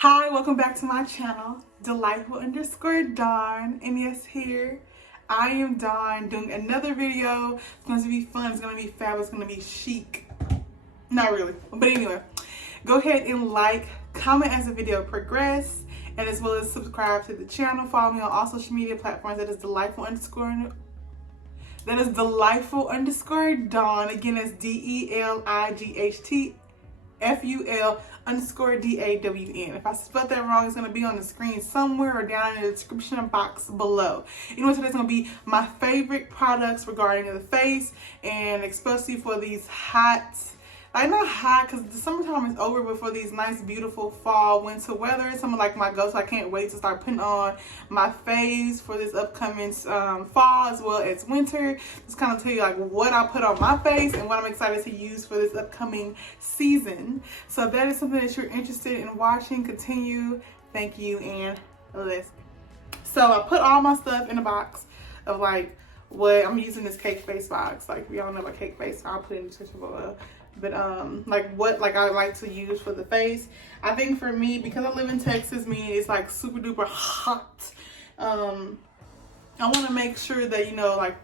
Hi, welcome back to my channel, Delightful_Dawn. And yes, here I am Dawn doing another video. It's going to be fun, it's going to be fab, it's going to be chic. Not really, but anyway, go ahead and like, comment as the video progresses, and as well as subscribe to the channel. Follow me on all social media platforms. That is Delightful_Dawn. Again, that's DELIGHTFUL_DAWN. If I spelled that wrong, it's going to be on the screen somewhere or down in the description box below. You know what, today's going to be my favorite products regarding the face, and especially for these hot, like not hot because the summertime is over, but for these nice beautiful fall winter weather, some of like my go-to. I can't wait to start putting on my faves for this upcoming fall as well as winter. Just kind of tell you like what I put on my face and what I'm excited to use for this upcoming season. So if that is something that you're interested in watching, continue. Thank you, and let's. So I put all my stuff in a box of like what I'm using, this cake face box. Like if y'all know about cake face, I'll put it in the description below. But like what I like to use for the face. I think for me, because I live in Texas, meaning it's like super duper hot, I want to make sure that, you know, like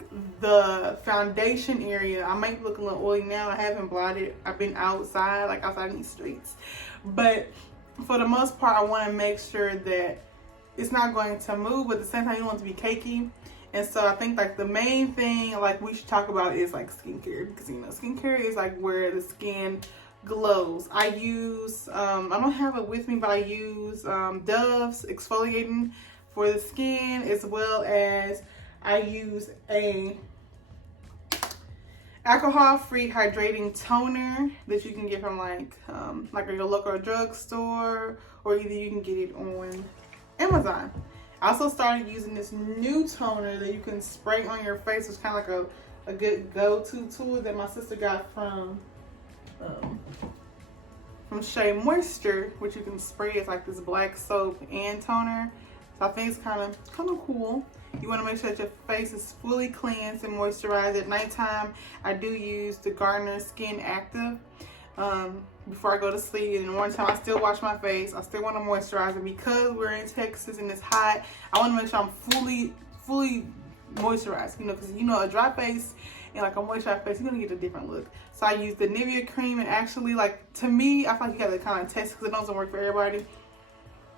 the foundation area, I might look a little oily now. I haven't blotted. I've been outside, like outside in these streets, but for the most part, I want to make sure that it's not going to move, but at the same time, you don't want it to be cakey. And so I think like the main thing like we should talk about is like skincare, because you know skincare is like where the skin glows. I use I don't have it with me, but I use Dove's exfoliating for the skin, as well as I use a alcohol-free hydrating toner that you can get from like your local drugstore, or either you can get it on Amazon. I also started using this new toner that you can spray on your face. It's kind of like a good go-to tool that my sister got from Shea Moisture, which you can spray. It's like this black soap and toner. So I think it's kind of cool. You want to make sure that your face is fully cleansed and moisturized. At nighttime, I do use the Garnier Skin Active before I go to sleep. In the morning time, I still wash my face. I still want to moisturize it, because we're in Texas and it's hot. I want to make sure I'm fully moisturized, you know, because you know a dry face and like a moisturized face, you're gonna get a different look. So I use the Nivea Cream, and actually, like, to me, I feel like you gotta kind of test because it doesn't work for everybody.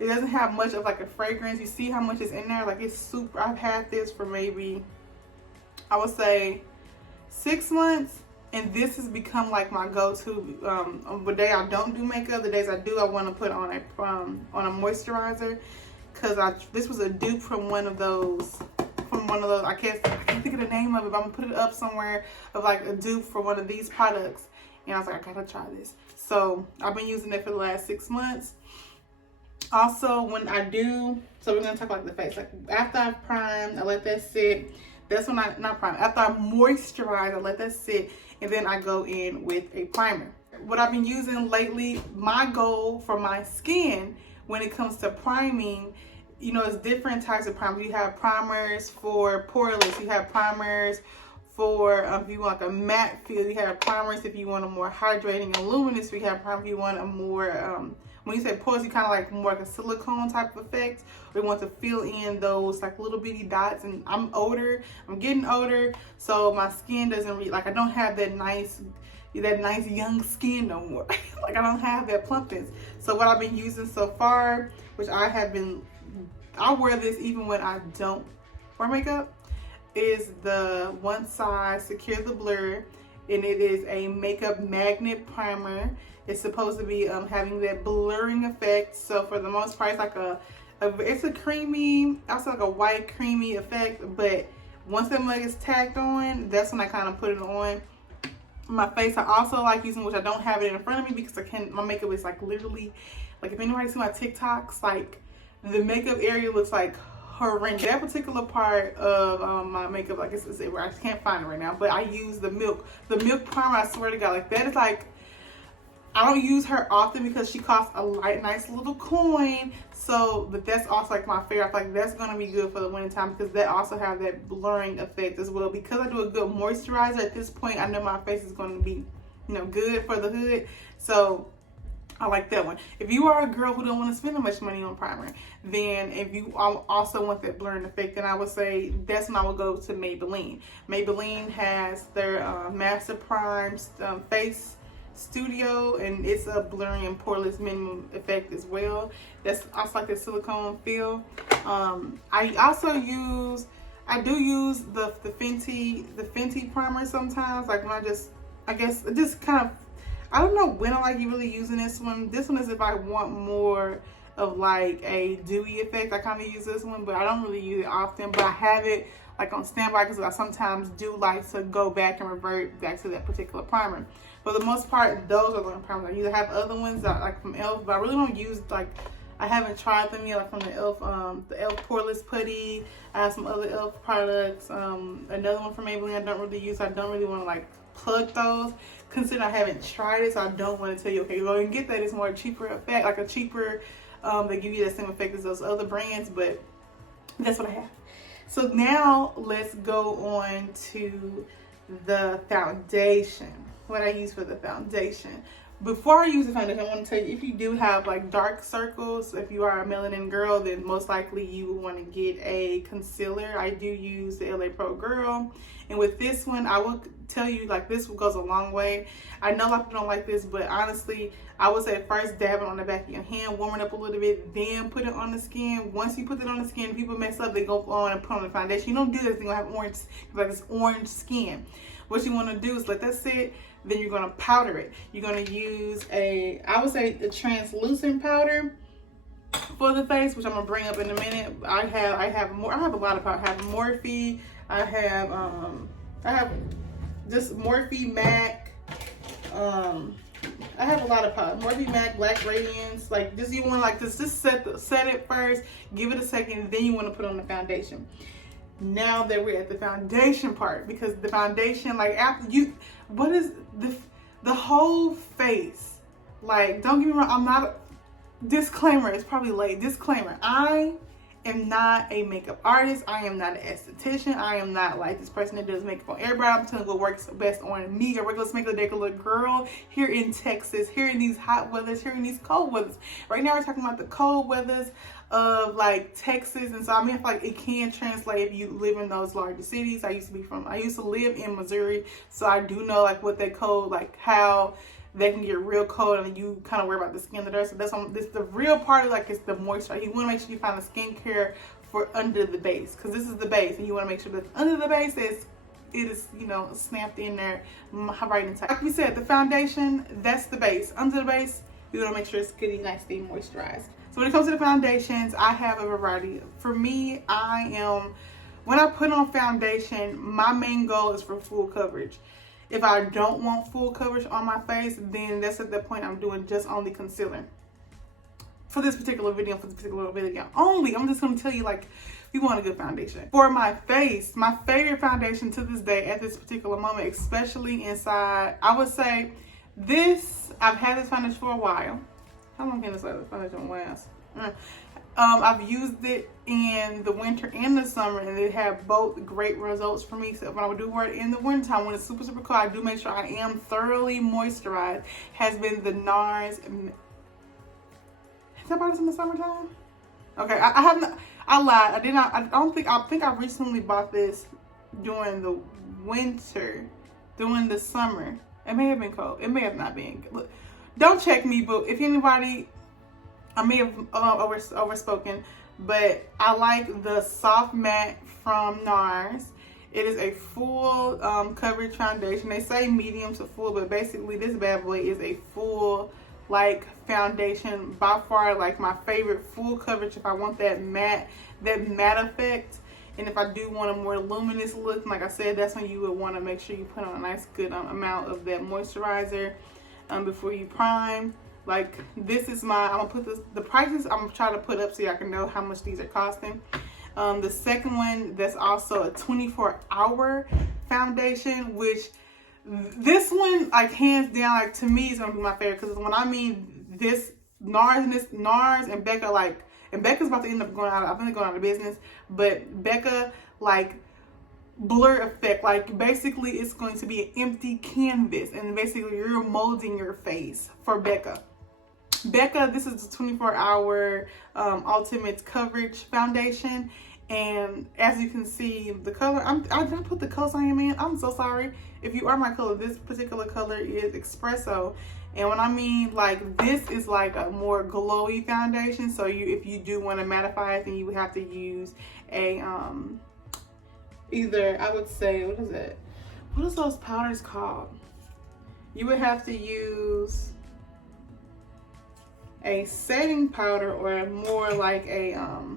It doesn't have much of like a fragrance. You see how much is in there? Like, it's super. I've had this for maybe, I would say, 6 months. And this has become like my go-to. The day I don't do makeup, the days I do, I want to put on a moisturizer, because this was a dupe from one of those. I can't think of the name of it, but I'm gonna put it up somewhere, of like a dupe for one of these products. And I was like, I gotta try this. So I've been using it for the last 6 months. Also, when I do, so we're gonna talk about the face. Like after I've primed, I let that sit. That's when after I moisturize, I let that sit, and then I go in with a primer. What I've been using lately, my goal for my skin when it comes to priming, you know, it's different types of primers. You have primers for poreless, you have primers for if you want like a matte feel, you have primers if you want a more hydrating and luminous, you have primers if you want a more when you say porous, you kind of like more like a silicone type of effect. We want to fill in those like little bitty dots. And I'm getting older, so my skin doesn't really, like, I don't have that nice young skin no more. Like, I don't have that plumpness. So what I've been using so far, which I wear this even when I don't wear makeup, is the One Size Secure the Blur, and it is a makeup magnet primer. It's supposed to be having that blurring effect. So for the most part, it's like it's a creamy, also like a white creamy effect. But once that mug is tacked on, that's when I kind of put it on my face. I also like using, which I don't have it in front of me because my makeup is like literally, like if anybody see my TikToks, like the makeup area looks like horrendous. That particular part of my makeup, like I just can't find it right now. But I use the milk primer. I swear to God, like that is like, I don't use her often because she costs a nice little coin. So, but that's also like my favorite. I feel like that's gonna be good for the winter time, because that also have that blurring effect as well. Because I do a good moisturizer at this point, I know my face is gonna be, you know, good for the hood. So I like that one. If you are a girl who don't want to spend that much money on primer, then if you also want that blurring effect, then I would say that's when I would go to Maybelline. Maybelline has their Master Prime Facestudio, and it's a blurring and poreless minimum effect as well. That's also like the silicone feel. I do use the Fenty Primer sometimes, like when I guess it just kind of, I don't know when I like really using this one. This one is if I want more of like a dewy effect. I kind of use this one, but I don't really use it often. But I have it like on standby because I sometimes do like to go back and revert back to that particular primer. For the most part, those are the only primers I use. I have other ones that like from e.l.f., but I really don't use, like, I haven't tried them yet, like from the e.l.f. Poreless Putty. I have some other e.l.f. products. Another one from Maybelline I don't really use. I don't really want to like plug those. Consider I haven't tried it, so I don't want to tell you, okay, go and get that. It's more cheaper effect, like a cheaper, they give you that same effect as those other brands, but that's what I have. So now let's go on to the foundation. What I use for the foundation. Before I use the foundation, I want to tell you, if you do have like dark circles, if you are a melanin girl, then most likely you will want to get a concealer. I do use the LA Pro Girl, and with this one, I will tell you, like, this goes a long way. I know a lot of people don't like this, but honestly, I would say first dab it on the back of your hand, warm it up a little bit, then put it on the skin. Once you put it on the skin, people mess up, they go on and put on the foundation. You don't do this, you're gonna have orange, like this orange skin. What you want to do is let that sit, then you're going to powder it. You're going to use I would say a translucent powder for the face, which I'm going to bring up in a minute. I have a lot of powder. I have Morphe, I have just Morphe MAC, I have a lot of powder. Morphe MAC, Black Radiance, like this. You want to like this, just set it first, give it a second, then you want to put on the foundation. Now that we're at the foundation part, because the foundation, like, after you, what is the whole face, like, don't get me wrong, I'm not, disclaimer, it's probably late, disclaimer, I am not a makeup artist, I am not an esthetician, I am not like this person that does makeup on everybody. I'm telling you what works best on me, a regular girl here in Texas, here in these hot weathers, here in these cold weathers. Right now we're talking about the cold weathers of like Texas, and so I mean, like, it can translate if you live in those larger cities. I used to live in Missouri, so I do know like what they cold, like how they can get real cold and you kind of worry about the skin that there. So that's the real part of, like, it's the moisture. You want to make sure you find the skincare for under the base, because this is the base, and you want to make sure that under the base it is, you know, snapped in there right inside. Like we said, the foundation, that's the base. Under the base, you want to make sure it's good, nicely moisturized. So when it comes to the foundations, I have a variety. For me, when I put on foundation, my main goal is for full coverage. If I don't want full coverage on my face, then that's at that point I'm doing just only concealer. For this particular video, only, I'm just going to tell you, like, we want a good foundation. For my face, my favorite foundation to this day at this particular moment, especially inside, I would say this, I've had this foundation for a while. How long can this foundation last? I've used it in the winter and the summer, and they have both great results for me. So when I do wear it in the winter time, when it's super cold, I do make sure I am thoroughly moisturized. Has been the Nars. Has that bought this in the summertime? Okay, I have not. I lied. I did not. I think I recently bought this during the winter, during the summer. It may have been cold. It may have not been. Look, don't check me, but if anybody, I may have overspoken, but I like the Soft Matte from Nars. It is a full coverage foundation. They say medium to full, but basically this bad boy is a full, like, foundation. By far, like, my favorite full coverage if I want that matte effect. And if I do want a more luminous look, like I said, that's when you would want to make sure you put on a nice good amount of that moisturizer before you prime. Like, this is I'm gonna put the prices I'm gonna try to put up so y'all can know how much these are costing. The second one, that's also a 24-hour foundation, which this one, like, hands down, like, to me is gonna be my favorite, because when I mean this Nars and Becaa, like, and Becca's about to end up going out of business, but Becaa, like, blur effect, like, basically it's going to be an empty canvas, and basically you're molding your face for Becaa. Becaa, this is the 24-hour ultimate coverage foundation. And as you can see, the color, I didn't put the colors on you, man. I'm so sorry. If you are my color, this particular color is Espresso. And when I mean, like, this is like a more glowy foundation. So if you do want to mattify it, then you would have to use a, either, I would say, what is it? What is those powders called? You would have to use a setting powder or more like a, oh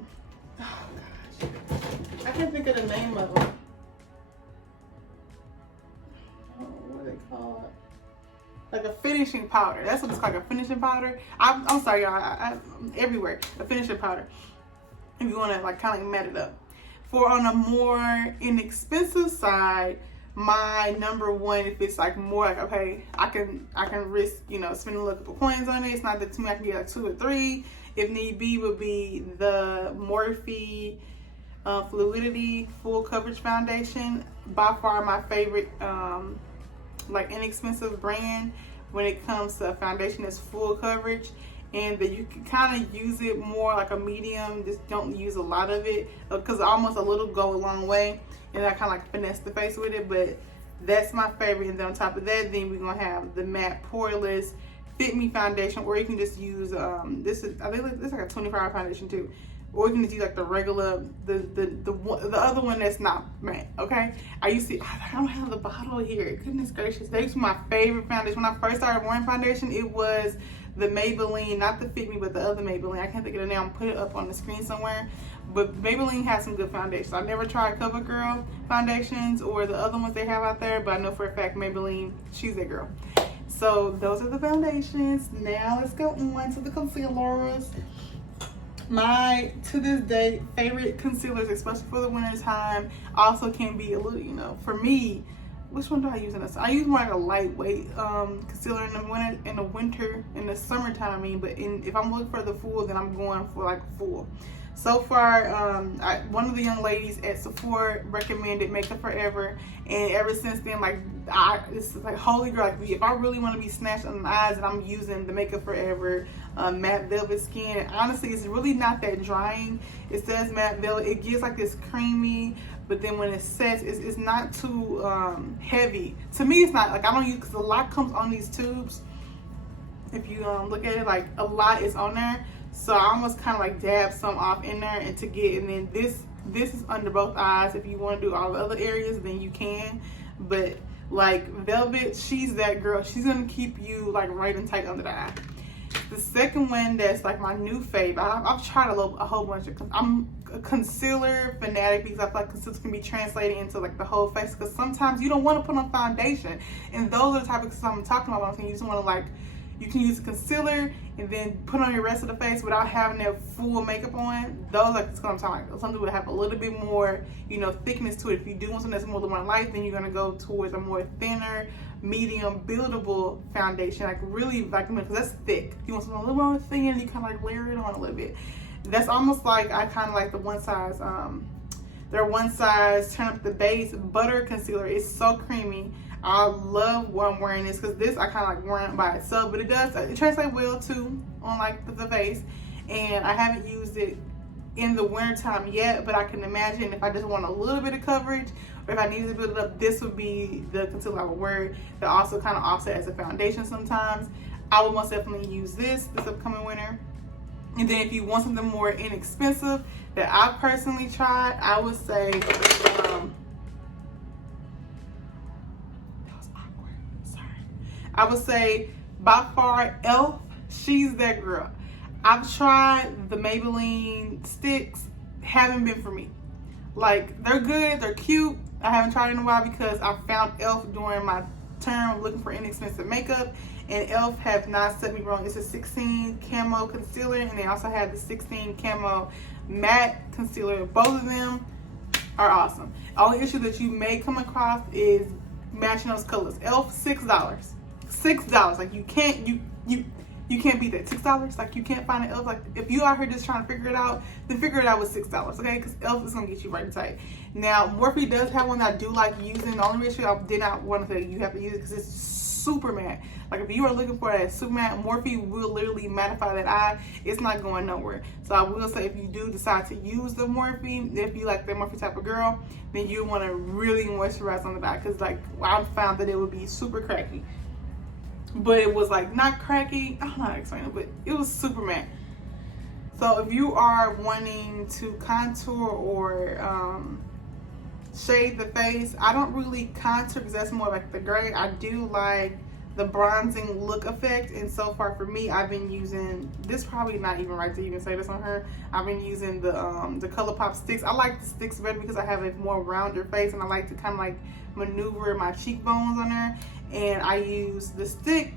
gosh, I can't think of the name of them. Oh, what are they called? Like a finishing powder. That's what it's called, a finishing powder. I'm sorry, y'all. I'm everywhere. A finishing powder. If you want to like kind of matte it up. For on a more inexpensive side, my number one, if it's like more like, okay, I can risk, you know, spending a little coins on it. It's not that too much. I can get like 2 or 3 if need be. Would be the Morphe Fluidity full coverage foundation. By far my favorite like inexpensive brand when it comes to a foundation that's full coverage, and that you can kind of use it more like a medium. Just don't use a lot of it, because almost a little go a long way, and I kind of like finesse the face with it. But that's my favorite. And then on top of that, then we're gonna have the matte Poreless Fit Me foundation, or you can just use this is, I think this is like a 24-hour foundation too. Or you can just use like the regular, the other one that's not matte, okay? I don't have the bottle here. Goodness gracious. They was my favorite foundation. When I first started wearing foundation, it was the Maybelline, not the Fit Me, but the other Maybelline. I can't think of the name. I'll put it up on the screen somewhere. But Maybelline has some good foundations. I never tried CoverGirl foundations or the other ones they have out there, but I know for a fact Maybelline, she's that girl. So those are the foundations. Now let's go on to the concealers. My, to this day, favorite concealers, especially for the winter time, also can be a little, you know, for me, which one do I use in this? I use more like a lightweight concealer in the summertime, I mean, but if I'm looking for the full, then I'm going for like full. So far, one of the young ladies at Sephora recommended Makeup Forever, and ever since then, like, it's like holy grail. Like, if I really want to be snatched on the eyes, and I'm using the Makeup Forever matte velvet skin. And honestly, it's really not that drying. It says matte velvet. It gives like this creamy, but then when it sets, it's not too heavy. To me, it's not like, I don't use, because a lot comes on these tubes. If you look at it, like a lot is on there. So I almost kind of like dab some off in there, and then this is under both eyes. If you want to do all the other areas, then you can. But like Velvet, she's that girl. She's gonna keep you like right and tight under the eye. The second one that's like my new fave, I've tried a whole bunch of, I'm a concealer fanatic, because I feel like concealer can be translated into like the whole face, because sometimes you don't want to put on foundation, and those are the type of concealers I'm talking about. You just want to like, you can use a concealer and then put on your rest of the face without having that full makeup on. Those are what I'm talking about. Something would have a little bit more, you know, thickness to it. If you do want something that's more light, then you're gonna go towards a more thinner, medium, buildable foundation. Like really, like, because that's thick. If you want something a little more thin, you kind of like layer it on a little bit. That's almost like, I kind of like the one size, their one size turn up the base butter concealer. It's so creamy. I love when I'm wearing this, because this I kind of like wearing it by itself, but it translates well too on like the face. And I haven't used it in the winter time yet, but I can imagine if I just want a little bit of coverage, or if I need to build it up, this would be the concealer I would wear that also kind of offset as a foundation sometimes. I would most definitely use this upcoming winter. And then if you want something more inexpensive that I personally tried, I would say I would say by far e.l.f. She's that girl. I've tried the Maybelline sticks, haven't been for me. Like, they're good, they're cute. I haven't tried it in a while because I found e.l.f. during my term looking for inexpensive makeup, and e.l.f. have not set me wrong. It's a 16 camo concealer, and they also have the 16 camo matte concealer. Both of them are awesome. Only issue that you may come across is matching those colors. e.l.f. $6. $6. Like, you can't beat that. $6. Like, you can't find an e.l.f. Like, if you out here just trying to figure it out, then figure it out with $6, okay? Because e.l.f. is gonna get you right and tight. Now, Morphe does have one that I do like using. The only reason I did not want to say you have to use it because it's super matte. Like if you are looking for that super matte, Morphe will literally mattify that eye. It's not going nowhere. So I will say, if you do decide to use the Morphe, if you like the Morphe type of girl, then you want to really moisturize on the back, because like I found that it would be super cracky. But it was like not cracky, I don't know how to explain it, but it was super matte. So if you are wanting to contour or shade the face, I don't really contour because that's more like the gray. I do like the bronzing look effect, and so far for me, I've been using this. Probably not even right to even say this on her. I've been using the Colourpop Sticks. I like the sticks better because I have a more rounder face, and I like to kind of like maneuver my cheekbones on there. And I use the stick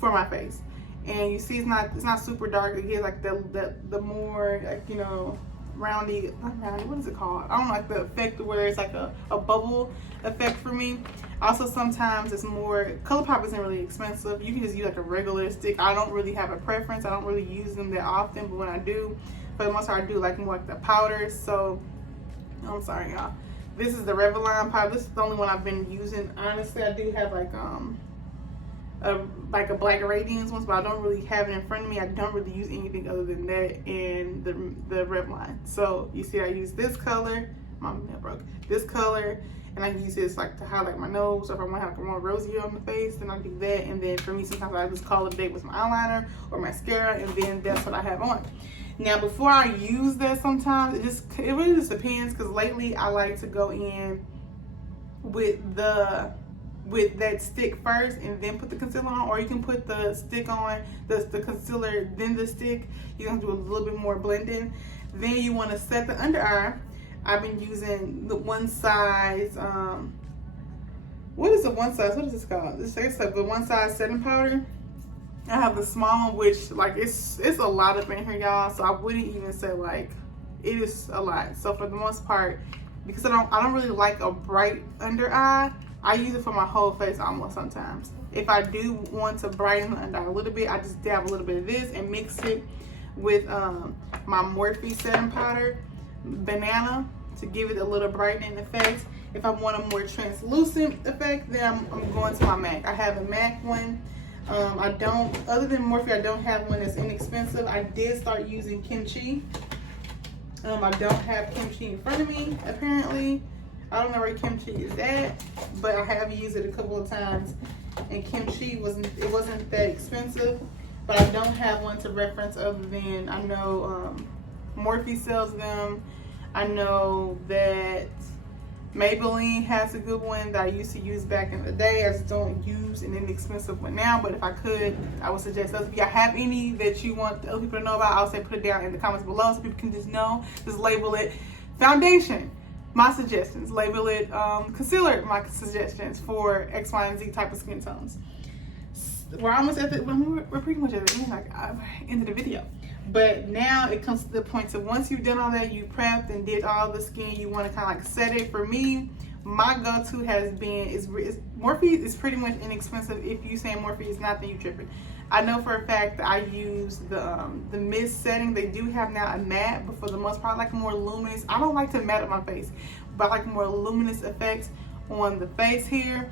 for my face. And you see, it's not super dark. It gives like the more, like, you know, roundy, not roundy, what is it called? I don't know, like the effect where it's like a bubble effect for me. Also, sometimes it's more, Colourpop isn't really expensive. You can just use like a regular stick. I don't really have a preference. I don't really use them that often, but when I do, for the most part, I do like more like the powders. So, I'm sorry, y'all. This is the Maybelline powder. This is the only one I've been using. Honestly, I do have like a black radiance one, but I don't really have it in front of me. I don't really use anything other than that and the Maybelline. So you see, I use this color. My nail broke. This color, and I use this like to highlight my nose. So if I want to have like a more rosy on the face, then I do that. And then for me, sometimes I just call it a day with my eyeliner or mascara, and then that's what I have on. Now, before I use that, sometimes it really just depends, because lately I like to go in with that stick first and then put the concealer on, or you can put the stick on, the concealer, then the stick. You're gonna do a little bit more blending. Then you want to set the under eye. I've been using the one size, what is the one size? What is this called? This is like the one size setting powder. I have the small one, which like it's a lot up in here, y'all. So I wouldn't even say like it is a lot. So for the most part, because I don't really like a bright under eye, I use it for my whole face almost sometimes. If I do want to brighten the under eye a little bit, I just dab a little bit of this and mix it with my Morphe setting powder, banana, to give it a little brightening effect. If I want a more translucent effect, then I'm going to my MAC. I have a MAC one. Other than Morphe, I don't have one that's inexpensive. I did start using Kimchi. I don't have Kimchi in front of me, apparently. I don't know where Kimchi is at, but I have used it a couple of times, and Kimchi wasn't that expensive. But I don't have one to reference other than, I know Morphe sells them. I know that Maybelline has a good one that I used to use back in the day. I just don't use an inexpensive one now, but if I could, I would suggest those. If you have any that you want other people to know about, I'll say put it down in the comments below so people can just know. Just label it foundation, my suggestions. Label it concealer, my suggestions for X, Y, and Z type of skin tones. We're almost at the, we're pretty much at the end, like end of the video. But now it comes to the point, so once you've done all that, you prepped and did all the skin, you want to kind of like set it. For me, my go-to has been, Morphe is pretty much inexpensive. If you say Morphe is not, then you tripping. I know for a fact that I use the mist setting. They do have now a matte, but for the most part, I like more luminous. I don't like to matte up my face, but I like more luminous effects on the face here.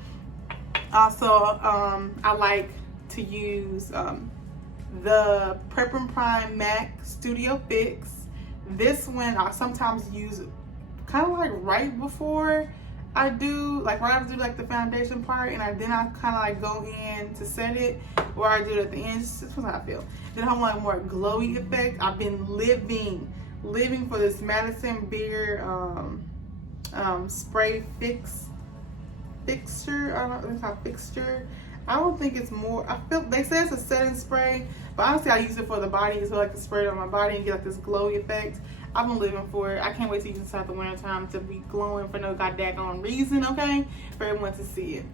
Also, I like to use the Prep and Prime MAC Studio Fix. This one I sometimes use kind of like right before I do, like right after I do like the foundation part, and then I kind of like go in to set it, or I do it at the end. This is how I feel. Then I want a more glowy effect. I've been living for this Madison Beer spray fixture. I don't know, it's called fixture. I don't think it's more, they say it's a setting spray, but honestly I use it for the body, so I like to spray it on my body and get like this glowy effect. I've been living for it. I can't wait to use this out the winter time to be glowing for no goddamn reason, okay? For everyone to see it.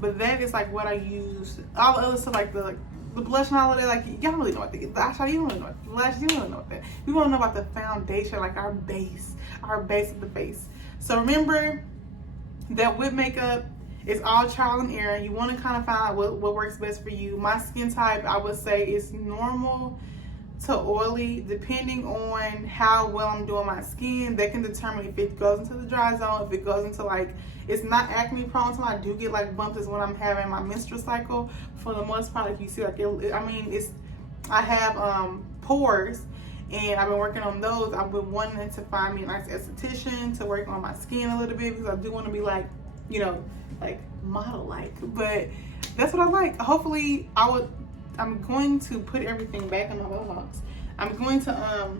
But that is like what I use. All the other stuff like the blush and all of that, like y'all don't really know what the eyeshadow, you don't really know what the blush, you don't really know what that. We want to know about the foundation, like our base of the face. So remember that with makeup, it's all trial and error. You want to kind of find out what works best for you. My skin type, I would say, is normal to oily, depending on how well I'm doing my skin. That can determine if it goes into the dry zone, if it goes into like, it's not acne prone, so I do get like bumps is when I'm having my menstrual cycle. For the most part, if you see like I have pores, and I've been working on those. I've been wanting to find me a nice esthetician to work on my skin a little bit, because I do want to be like, you know, like model-like. But that's what I like. Hopefully, I'm going to put everything back in my box. I'm going to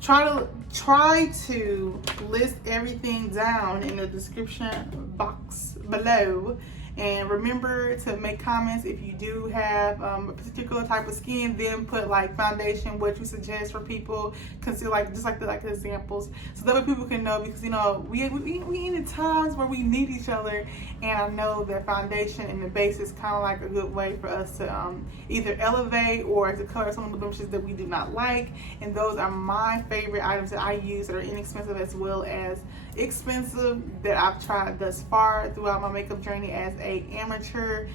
try to list everything down in the description box below. And remember to make comments if you do have a particular type of skin. Then put like foundation, what you suggest for people, consider like just like the examples, so that way people can know, because you know we in times where we need each other, and I know that foundation and the base is kind of like a good way for us to either elevate or to cover some of the blemishes that we do not like. And those are my favorite items that I use, that are inexpensive as well as expensive, that I've tried thus far throughout my makeup journey as a amateur,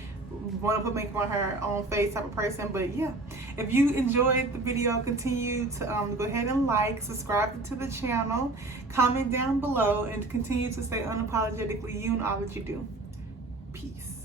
want to put makeup on her own face type of person. But yeah, if you enjoyed the video, continue to go ahead and like, subscribe to the channel, comment down below, and continue to stay unapologetically you in all that you do. Peace.